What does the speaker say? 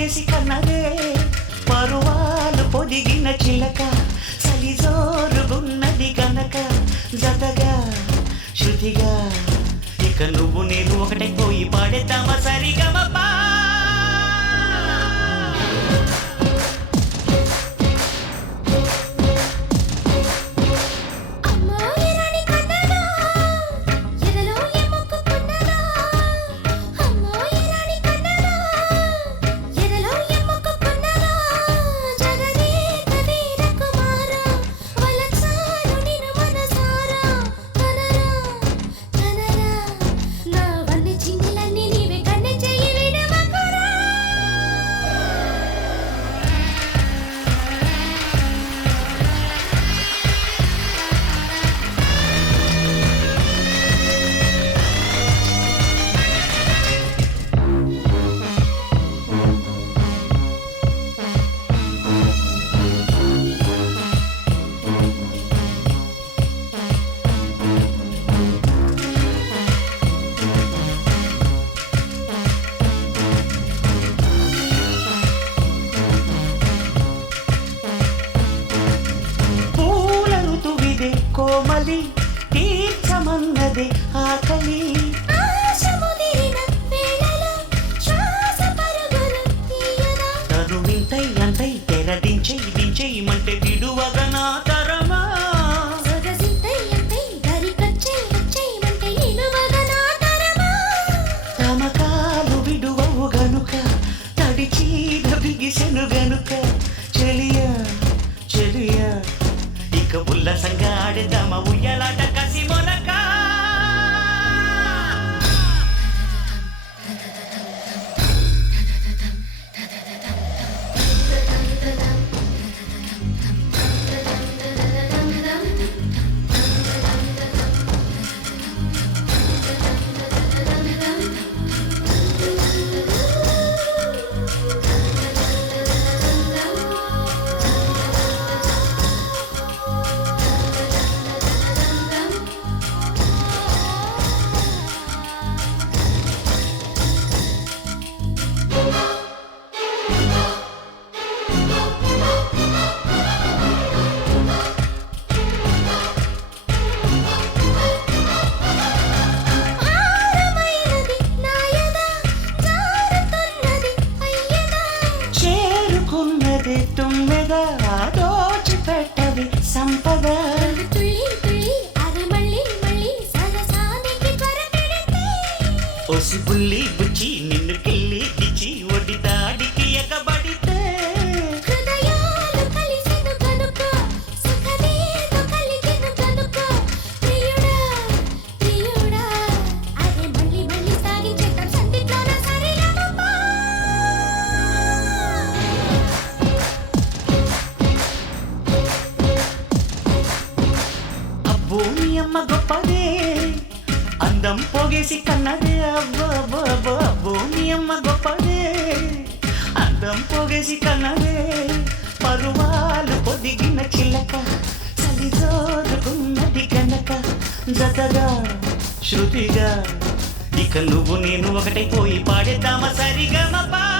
పొగేసి కన్నదే పరువాలు పొదిగిన చిలక సలిజోరుగున్నది గనక జతగా శృతిగా ఇక నువ్వు నేను ఒకటే పోయి పాడేద్దామా సరిగమపా కోమలి తీర్చమన్నది ఆకలి తను వింతై అంతై తెరదించేయమంటే విడువగ నా తరమా తమకాలు విడువవు గనుక తడిచీద బిగిసెను గనుక చెలియా చెలియా ఇక ఉల్లాసంగా ఆడేద్దామా ఉయ్యాలాట కసి మొలక తుమ్మెద దోచిపెట్టవి సంపద ఒసి బుల్లి బుచ్చి నిన్ను కిల్లి కిచ్చి ఒడి దాడికి ఎగబడితే భూమి అమ్మ గొప్పదే అందం పొగేసి కన్నదే అబ్బో భూమి అమ్మ గొప్పదే అందం పొగేసి కన్నదే పరువాలు పొదిగిన చిలక సలిజోరుకున్నది గనక జతగా శృతిగా ఇక నువ్వు నేను ఒకటై పోయి పాడేద్దామా సరిగమపా